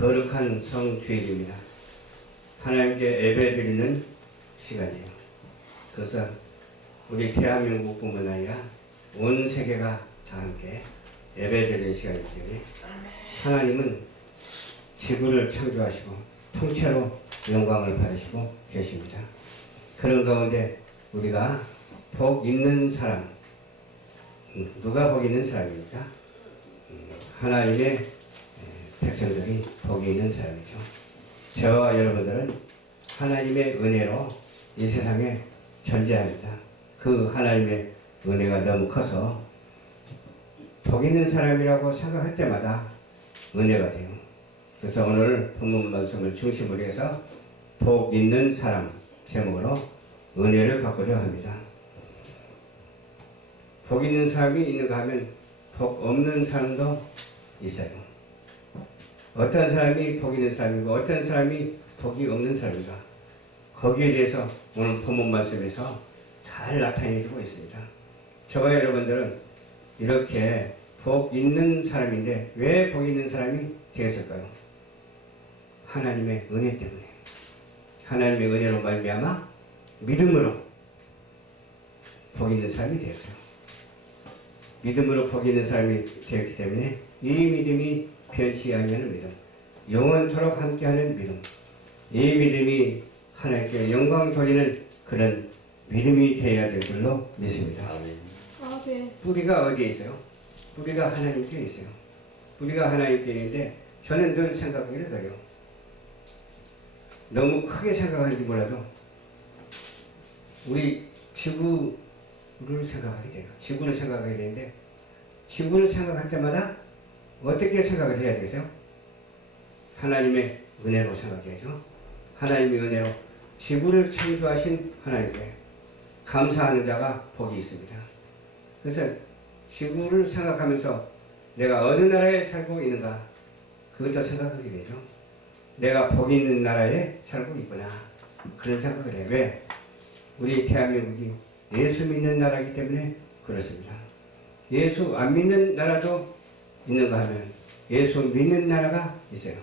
거룩한 성주일입니다. 하나님께 예배드리는 시간이에요. 그래서 우리 대한민국뿐만 아니라 온 세계가 다 함께 예배드리는 시간이기 때문에 하나님은 지구를 창조하시고 통째로 영광을 받으시고 계십니다. 그런 가운데 우리가 복 있는 사람, 누가 복 있는 사람입니까? 하나님의 백성들이 복이 있는 사람이죠. 저와 여러분들은 하나님의 은혜로 이 세상에 존재합니다. 그 하나님의 은혜가 너무 커서 복 있는 사람이라고 생각할 때마다 은혜가 돼요. 그래서 오늘 본문 말씀을 중심으로 해서 복 있는 사람 제목으로 은혜를 갖고자 합니다. 복 있는 사람이 있는가 하면 복 없는 사람도 있어요. 어떤 사람이 복 있는 사람이고 어떤 사람이 복이 없는 사람인가, 거기에 대해서 오늘 본문 말씀에서 잘 나타내주고 있습니다. 저와 여러분들은 이렇게 복 있는 사람인데 왜 복 있는 사람이 되었을까요? 하나님의 은혜 때문에. 하나님의 은혜로 말미암아 믿음으로 복 있는 사람이 되었어요. 믿음으로 복 있는 사람이 되었기 때문에 이 믿음이 변치 아니하는 믿음, 영원토록 함께하는 믿음, 이 믿음이 하나님께 영광 돌리는 그런 믿음이 되어야 될 줄로 믿습니다. 아멘. 뿌리가 어디에 있어요? 뿌리가 하나님께 있어요. 뿌리가 하나님께 있는데 저는 늘 생각하기를 그래요. 너무 크게 생각하는지 몰라도 우리 지구를 생각하게 돼요. 지구를 생각하게 되는데 지구를 생각할 때마다 어떻게 생각을 해야 되겠어요? 하나님의 은혜로 생각해야죠. 하나님의 은혜로 지구를 창조하신 하나님께 감사하는 자가 복이 있습니다. 그래서 지구를 생각하면서 내가 어느 나라에 살고 있는가, 그것도 생각하게 되죠. 내가 복 있는 나라에 살고 있구나, 그런 생각을 해요. 왜? 우리 대한민국이 예수 믿는 나라이기 때문에 그렇습니다. 예수 안 믿는 나라도 있는가 하면 예수 믿는 나라가 있어요.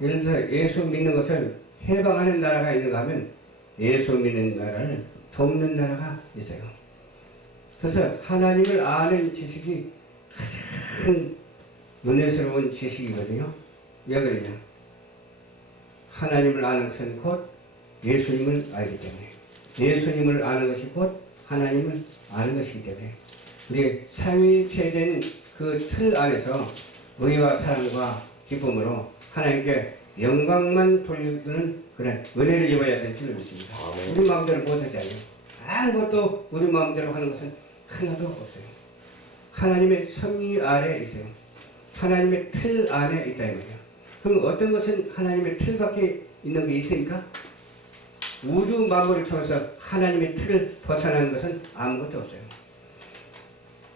예를 들어서 예수 믿는 것을 해방하는 나라가 있는가 하면 예수 믿는 나라를 돕는 나라가 있어요. 그래서 하나님을 아는 지식이 가장 은혜스러운 지식이거든요. 왜 그러냐? 하나님을 아는 것은 곧 예수님을 알기 때문에, 예수님을 아는 것이 곧 하나님을 아는 것이기 때문에 우리 삼위체된 그 틀 안에서 의와 사랑과 기쁨으로 하나님께 영광만 돌리는 그런 은혜를 입어야 될 줄 믿습니다. 우리 마음대로 못하지 않아요. 아무것도 우리 마음대로 하는 것은 하나도 없어요. 하나님의 섭리 아래 있어요. 하나님의 틀 안에 있다 이 말이에요. 그럼 어떤 것은 하나님의 틀 밖에 있는 게 있습니까? 우주 만물을 통해서 하나님의 틀을 벗어나는 것은 아무것도 없어요.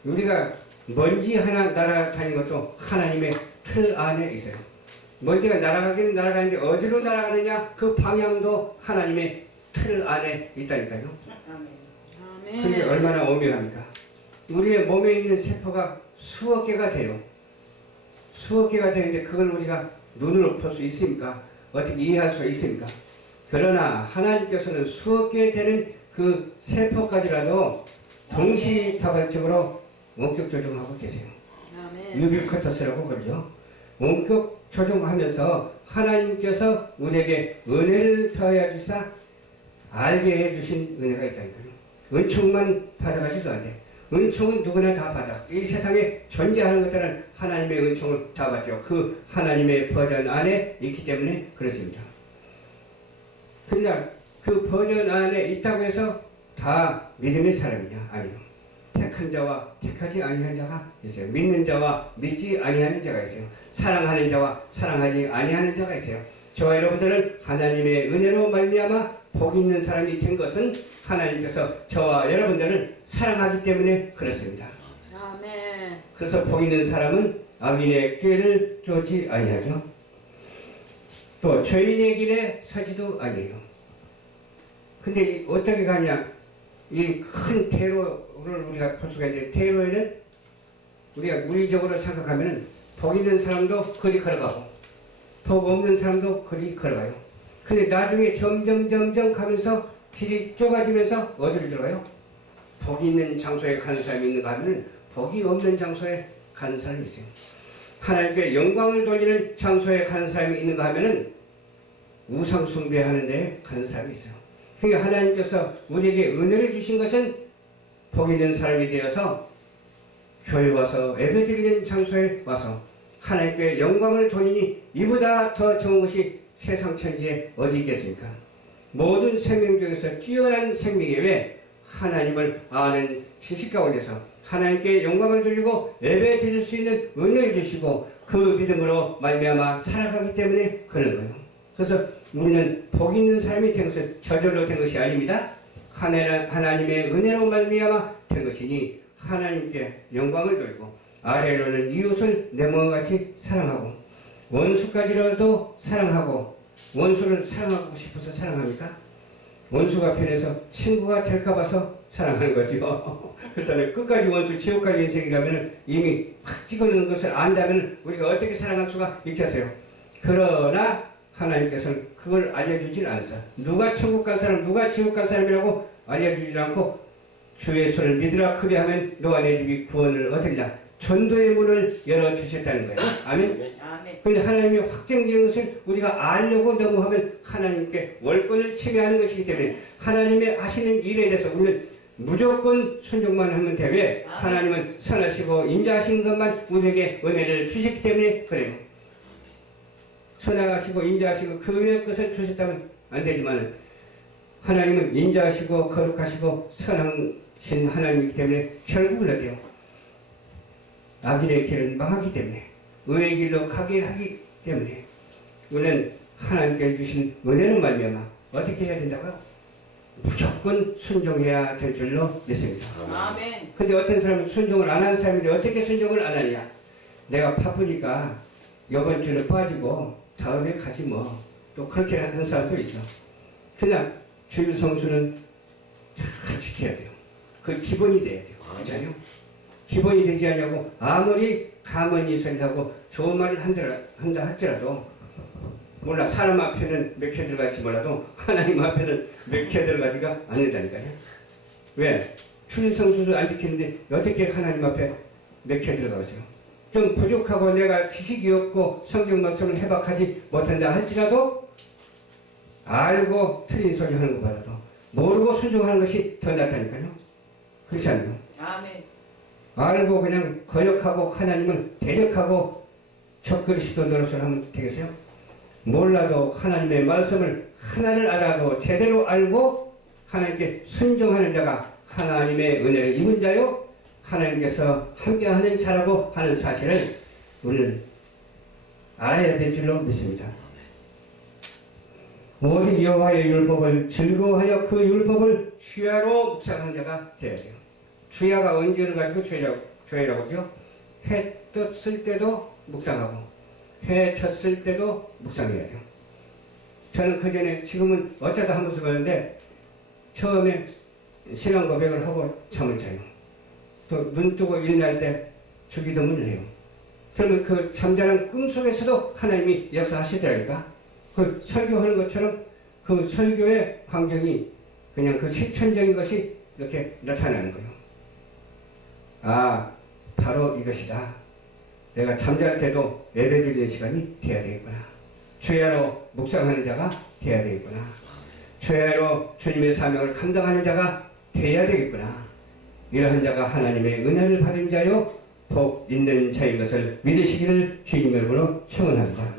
우리가 먼지 하나 날아다니는 것도 하나님의 틀 안에 있어요. 먼지가 날아가긴 날아가는데 어디로 날아가느냐, 그 방향도 하나님의 틀 안에 있다니까요. 아멘. 그게 얼마나 오묘합니까? 우리의 몸에 있는 세포가 수억 개가 돼요. 수억 개가 되는데 그걸 우리가 눈으로 볼 수 있습니까? 어떻게 이해할 수 있습니까? 그러나 하나님께서는 수억 개 되는 그 세포까지라도 동시다발적으로 원격 조종하고 계세요. 아멘. 유비쿼터스라고 그러죠. 원격 조종하면서 하나님께서 우리에게 은혜를 더하여 주사 알게 해주신 은혜가 있다니까요. 은총만 받아가지도 않대. 은총은 누구나 다 받아. 이 세상에 존재하는 것들은 하나님의 은총을 다 받죠. 그 하나님의 버전 안에 있기 때문에 그렇습니다. 그러나 그 버전 안에 있다고 해서 다 믿음의 사람이냐? 아니요. 택한 자와 택하지 아니한 자가 있어요. 믿는 자와 믿지 아니하는 자가 있어요. 사랑하는 자와 사랑하지 아니하는 자가 있어요. 저와 여러분들은 하나님의 은혜로 말미암아 복 있는 사람이 된 것은 하나님께서 저와 여러분들을 사랑하기 때문에 그렇습니다. 아멘. 그래서 복 있는 사람은 악인의 꾀를 쫓지 아니하죠. 또 죄인의 길에 서지도 아니에요. 근데 어떻게 가냐? 이 큰 테러를 우리가 볼 수가 있는데, 테러에는 우리가 물리적으로 생각하면 복 있는 사람도 그리 걸어가고 복 없는 사람도 그리 걸어가요. 근데 나중에 점점 가면서 길이 좁아지면서 어디를 들어가요? 복 있는 장소에 가는 사람이 있는가 하면 복이 없는 장소에 가는 사람이 있어요. 하나님께 영광을 돌리는 장소에 가는 사람이 있는가 하면은 우상 숭배하는 데에 가는 사람이 있어요. 그러니까 하나님께서 우리에게 은혜를 주신 것은 복 있는 사람이 되어서 교회 와서 예배드리는 장소에 와서 하나님께 영광을 돌리니 이보다 더 좋은 것이 세상 천지에 어디 있겠습니까? 모든 생명 중에서 뛰어난 생명이 왜 하나님을 아는 지식 가운데서 하나님께 영광을 돌리고 예배 드릴 수 있는 은혜를 주시고 그 믿음으로 말미암아 살아가기 때문에 그런 거예요. 그래서 우리는 복 있는 삶이 된 것은 저절로 된 것이 아닙니다. 하나님의 은혜로 말미암아 된 것이니 하나님께 영광을 돌리고 아래로는 이웃을 내 몸과 같이 사랑하고 원수까지라도 사랑하고 원수를 사랑하고 싶어서 사랑합니까? 원수가 편해서 친구가 될까 봐서 사랑하는 거죠. 그렇다면 끝까지 원수 지옥 갈 인생이라면 이미 확 찍어놓는 것을 안다면 우리가 어떻게 사랑할 수가 있겠어요? 그러나 하나님께서는 그걸 알려주질 않았어요. 누가 천국 간 사람, 누가 지옥 간 사람이라고 알려주질 않고 주 예수를 믿으라 그리하면 너와 내 집이 구원을 얻으리라. 전도의 문을 열어주셨다는 거예요. 아멘. 그런데 하나님이 확정된 것을 우리가 알려고 너무 하면 하나님께 월권을 침해하는 것이기 때문에 하나님의 하시는 일에 대해서 우리는 무조건 순종만 하면 되되 하나님은 선하시고 인자하신 것만 우리에게 은혜를 주셨기 때문에 그래요. 선하시고 인자하시고 그 외의 것을 주셨다면 안 되지만 하나님은 인자하시고 거룩하시고 선하신 하나님이기 때문에 결국은 어때요? 악인의 길은 망하기 때문에 의의 길로 가게 하기 때문에 우리는 하나님께 주신 은혜로 말미암아 어떻게 해야 된다고요? 무조건 순종해야 될 줄로 믿습니다. 아멘. 근데 어떤 사람은 순종을 안 하는 사람인데 어떻게 순종을 안 하느냐? 내가 바쁘니까 이번 주는 빠지고 다음에 가지 뭐. 또 그렇게 하는 사람도 있어. 그냥 주일 성수는 잘 지켜야 돼요. 그 기본이 돼야 돼요. 그렇잖아요? 기본이 되지 않냐고 아무리 가만히 있으려고 좋은 말을 한다 할지라도 몰라 사람 앞에는 몇 개 들어갈지 몰라도 하나님 앞에는 몇 개 들어가지가 않는다니까요. 왜? 주일 성수도 안 지키는데 어떻게 하나님 앞에 몇 개 들어가겠어요? 좀 부족하고 내가 지식이 없고 성경 말씀을 해박하지 못한다 할지라도 알고 틀린 소리 하는 것보다도 모르고 순종하는 것이 더 낫다니까요. 그렇지 않나요? 아멘. 알고 그냥 거역하고 하나님을 대적하고 적그리스도 노릇을 하면 되겠어요? 몰라도 하나님의 말씀을 하나를 알아도 제대로 알고 하나님께 순종하는 자가 하나님의 은혜를 입은 자요 하나님께서 함께하는 자라고 하는 사실을 우리는 알아야 될 줄로 믿습니다. 오직 여호와의 율법을 즐거워하여 그 율법을 주야로 묵상하는 자가 되어야 돼요. 주야가 언제를 가지고 주야라고 하죠? 해 떴을 때도 묵상하고 해 쳤을 때도 묵상해야 돼요. 저는 그 전에 지금은 어쩌다 한 번씩 하는데 처음에 신앙 고백을 하고 잠을 자요. 또 눈 뜨고 일어날 때 주기도문을 해요. 그러면 그 잠자는 꿈속에서도 하나님이 역사하시더라니까. 그 설교하는 것처럼 그 설교의 광경이 그냥 그 실천적인 것이 이렇게 나타나는 거예요. 아, 바로 이것이다. 내가 잠잘 때도 예배드리는 시간이 돼야 되겠구나. 주야로 묵상하는 자가 돼야 되겠구나. 주야로 주님의 사명을 감당하는 자가 돼야 되겠구나. 이러한 자가 하나님의 은혜를 받은 자요 복 있는 자인 것을 믿으시기를 주님 이름으로 축원합니다.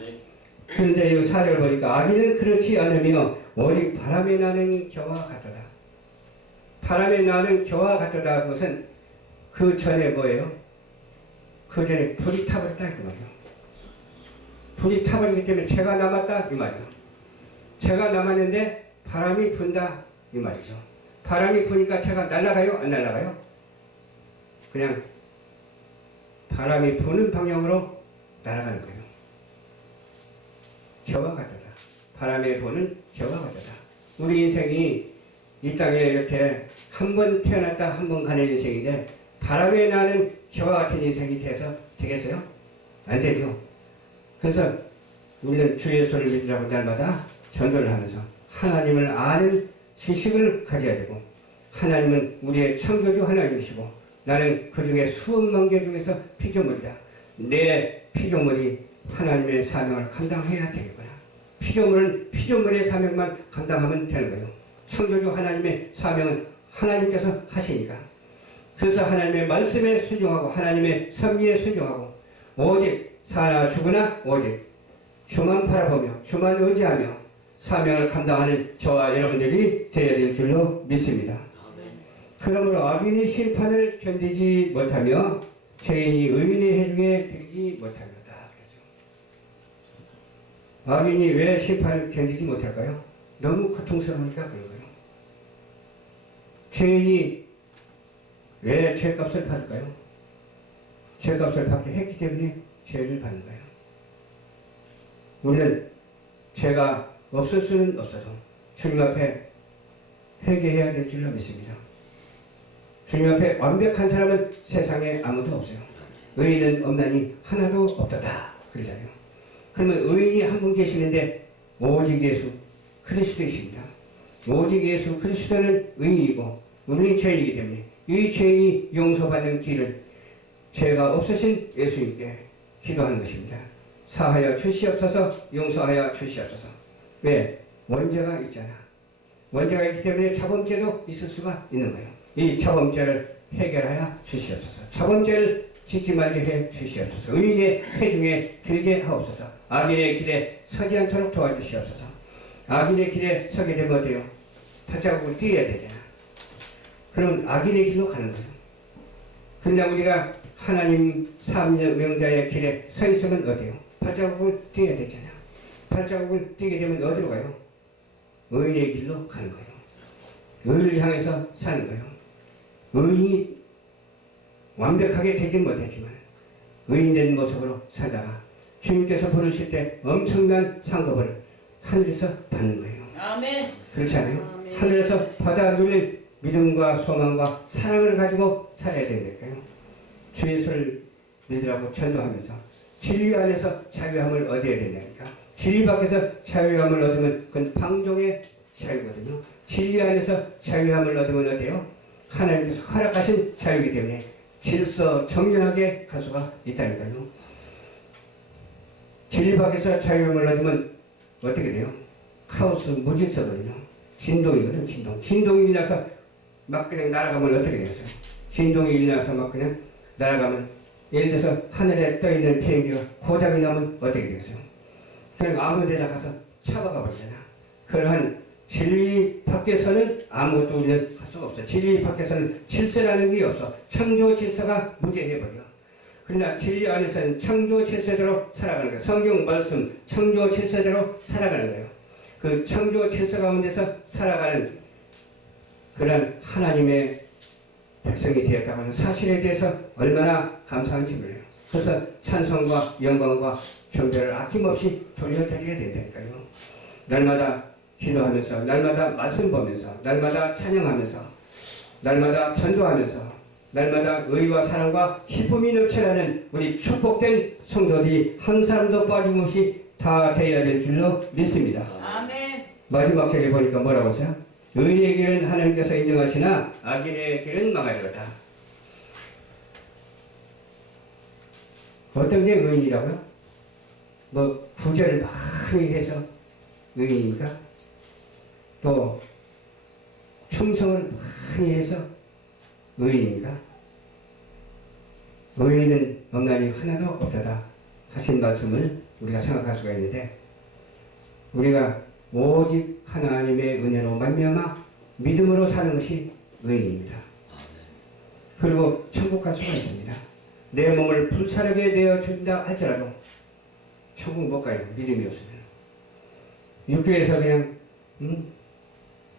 그런데 이 4절 보니까 악인은 그렇지 않으며 오직 바람에 나는 겨와 같도다. 바람에 나는 겨와 같도다. 그것은 그 전에 뭐예요? 그 전에 불이 타버렸다 그 말이에요. 불이 타버리기 때문에 재가 남았다 이 말이에요. 재가 남았는데 바람이 분다 이 말이죠. 바람이 부니까 재가 날아가요? 안 날아가요? 그냥 바람이 부는 방향으로 날아가는 거예요. 겨와 같도다. 바람에 부는 겨와 같도다. 우리 인생이 이 땅에 이렇게 한 번 태어났다 한 번 가는 인생인데 바람에 나는 겨와 같은 인생이 돼서 되겠어요? 안 되죠. 그래서 우리는 주 예수를 믿으라고 날마다 전도를 하면서 하나님을 아는 지식을 가져야 되고, 하나님은 우리의 창조주 하나님이시고 나는 그 중에 수억만 개 중에서 피조물이다. 내 피조물이 하나님의 사명을 감당해야 되겠구나. 피조물은 피조물의 사명만 감당하면 되는 거예요. 창조주 하나님의 사명은 하나님께서 하시니까. 그래서 하나님의 말씀에 순종하고 하나님의 섭리에 순종하고 오직 사나 죽으나 오직 주만 바라보며 주만 의지하며 사명을 감당하는 저와 여러분들이 되어야 될 줄로 믿습니다. 그러므로 악인이 심판을 견디지 못하며 죄인이 의인의 해중에 들지 못합니다. 악인이 왜 심판을 견디지 못할까요? 너무 고통스러우니까 그런 거예요. 죄인이 왜 죄값을 받을까요? 죄값을 받게 했기 때문에 죄를 받는 거예요. 우리는 죄가 없을 수는 없어도 주님 앞에 회개해야 될 줄로 믿습니다. 주님 앞에 완벽한 사람은 세상에 아무도 없어요. 의인은 없나니 하나도 없도다 그러잖아요. 그러면 의인이 한 분 계시는데 오직 예수 그리스도이십니다. 오직 예수 그리스도는 의인이고 우리는 죄인이기 때문에 이 죄인이 용서받는 길을 죄가 없으신 예수님께 기도하는 것입니다. 사하여 주시옵소서, 용서하여 주시옵소서. 왜? 원죄가 있잖아. 원죄가 있기 때문에 자범죄도 있을 수가 있는 거예요. 이 자범죄를 해결하여 주시옵소서. 자범죄를 짓지 말게 해 주시옵소서. 의인의 회중에 들게 하옵소서. 악인의 길에 서지 않도록 도와주시옵소서. 악인의 길에 서게 되면 어때요? 발자국을 뛰어야 되잖아. 그럼 악인의 길로 가는 거예요. 그러나 우리가 하나님 사명자의 길에 서 있으면 어때요? 발자국을 뛰어야 되잖아. 발자국을 뛰게 되면 어디로 가요? 의인의 길로 가는 거예요. 의를 향해서 사는 거예요. 의인이 완벽하게 되지 못했지만 의인된 모습으로 살다가 주님께서 부르실 때 엄청난 상급을 하늘에서 받는 거예요. 아멘. 그렇지 않아요? 아멘. 하늘에서 받아 누릴 믿음과 소망과 사랑을 가지고 살아야 된다니까요. 주 예수를 믿으라고 전도하면서 진리 안에서 자유함을 얻어야 된다니까. 진리 밖에서 자유함을 얻으면 그건 방종의 자유거든요. 진리 안에서 자유함을 얻으면 어때요? 하나님께서 허락하신 자유이기 때문에 질서 정연하게 갈 수가 있다니까요. 진리 밖에서 자유함을 얻으면 어떻게 돼요? 카오스 무질서거든요. 진동이거든요. 진동이 일어나서 막 그냥 날아가면 어떻게 되겠어요? 진동이 일어나서 막 그냥 날아가면 예를 들어서 하늘에 떠있는 비행기가 고장이 나면 어떻게 되겠어요? 그냥 아무 데나 가서 차박아 버리잖아. 그러한 진리 밖에서는 아무것도 우리는 할 수가 없어. 진리 밖에서는 질서라는 게 없어. 창조 질서가 무죄해버려. 그러나 진리 안에서는 창조 질서대로 살아가는 거예요. 성경 말씀 창조 질서대로 살아가는 거예요. 그 창조 질서 가운데서 살아가는 그런 하나님의 백성이 되었다고 하는 사실에 대해서 얼마나 감사한지 몰라요. 그래서 찬송과 영광과 경배를 아낌없이 돌려드려야 된다니까요. 날마다 기도하면서, 날마다 말씀 보면서, 날마다 찬양하면서, 날마다 전도하면서, 날마다 의와 사랑과 기쁨이 넘쳐나는 우리 축복된 성도들이 한 사람도 빠짐없이 다 되어야 될 줄로 믿습니다. 아멘. 마지막 절에 보니까 뭐라고 하죠? 의인의 길은 하나님께서 인정하시나 악인의 길은 망하리로다. 어떤 게 의인이라고요? 뭐 구절을 많이 해서 의인입니까? 또 충성을 많이 해서 의인입니까? 의인은 없나니 하나도 없다다 하신 말씀을 우리가 생각할 수가 있는데, 우리가 오직 하나님의 은혜로 말미암아 믿음으로 사는 것이 의인입니다. 그리고 천국 갈 수가 있습니다. 내 몸을 불사르게 내어준다 할지라도 천국 못 가요. 믿음이 없으면. 육교에서 그냥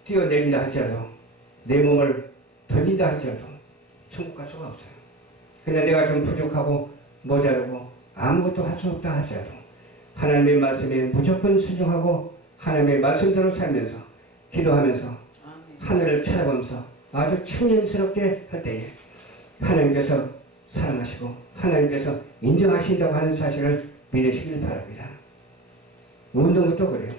뛰어내린다 할지라도, 내 몸을 던진다 할지라도 천국 갈 수가 없어요. 그냥 내가 좀 부족하고 모자르고 아무것도 할 수 없다 할지라도 하나님의 말씀에 무조건 순종하고 하나님의 말씀대로 살면서 기도하면서 하늘을 쳐다보면서 아주 청년스럽게 할 때에 하나님께서 사랑하시고 하나님께서 인정하신다고 하는 사실을 믿으시길 바랍니다. 웃는 것도 그래요.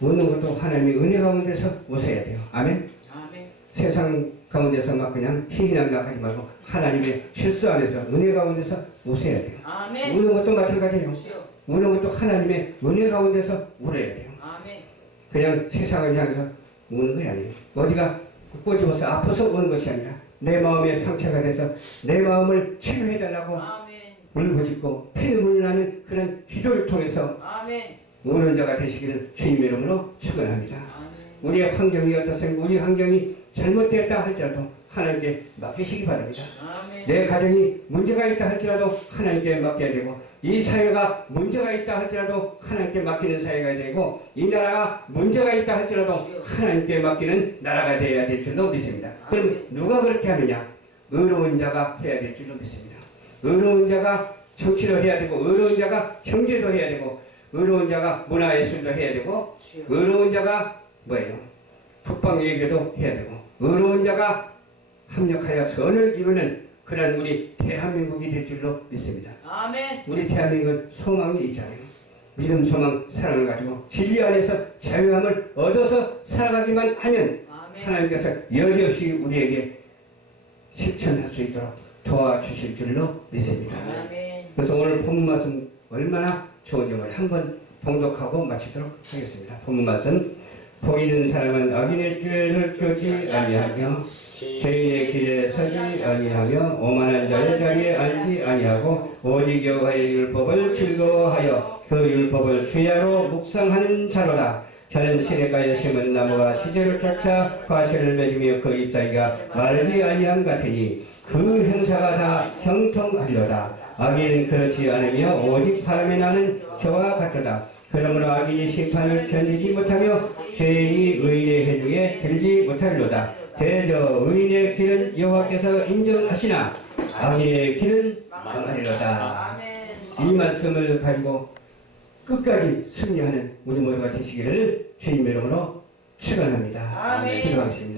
웃는 것도 하나님의 은혜 가운데서 웃어야 돼요. 아멘. 아멘. 세상 가운데서 막 그냥 희희낙낙하지 말고 하나님의 실수 안에서 은혜 가운데서 웃어야 돼요. 아멘. 우는 것도 마찬가지예요. 주여. 우는 것도 하나님의 은혜 가운데서 울어야 돼요. 아멘. 그냥 세상을 향해서 우는 게 아니에요. 어디가 꼬집어서 아파서 우는 것이 아니라 내 마음에 상처가 돼서 내 마음을 치료해달라고 아멘. 울부짖고 피눈물 나는 그런 기도를 통해서 아멘. 우는 자가 되시기를 주님의 이름으로 축원합니다. 아멘. 우리의 환경이 어떻습니까? 우리 환경이 잘못되었다 할지라도 하나님께 맡기시기 바랍니다. 아멘. 내 가정이 문제가 있다 할지라도 하나님께 맡겨야 되고 이 사회가 문제가 있다 할지라도 하나님께 맡기는 사회가 되고 이 나라가 문제가 있다 할지라도 하나님께 맡기는 나라가 되어야 될 줄로 믿습니다. 그럼 누가 그렇게 하느냐? 의로운 자가 해야 될 줄로 믿습니다. 의로운 자가 정치도 해야 되고 의로운 자가 경제도 해야 되고 의로운 자가 문화예술도 해야 되고 주여. 의로운 자가 뭐예요? 국방외교도 해야 되고 의로운 자가 합력하여 선을 이루는 그런 우리 대한민국이 될 줄로 믿습니다. 아멘. 우리 대한민국은 소망이 있잖아요. 믿음, 소망, 사랑을 가지고 진리 안에서 자유함을 얻어서 살아가기만 하면 아멘. 하나님께서 여지없이 우리에게 실천할 수 있도록 도와주실 줄로 믿습니다. 아멘. 그래서 오늘 본문 말씀 얼마나 좋은 점을 한번 봉독하고 마치도록 하겠습니다. 본문 말씀 복 있는 사람은 악인의 죄를 쫓지 아니하며 죄인의 길에 서지 아니하며 오만한 자의 자리에 앉지 아니하고 오직 여호와의 율법을 즐거워하여 그 율법을 주야로 묵상하는 자로다. 저는 시냇가에 심은 나무가 시제를 쫓아 과실을 맺으며 그 잎사귀가 마르지 아니함 같으니 그 형사가 다 형통하려다. 악인은 그렇지 않으며 오직 바람에 나는 겨와 같도다. 그러므로 악인이 심판을 견디지 못하며 죄인이 의인의 회중에 들지 못하리로다. 대저 의인의 길은 여호와께서 인정하시나 악인의 길은 망하리로다. 아멘. 이 말씀을 가지고 끝까지 승리하는 우리 모두가 되시기를 주님의 이름으로 축원합니다. 아멘. 기도하겠습니다.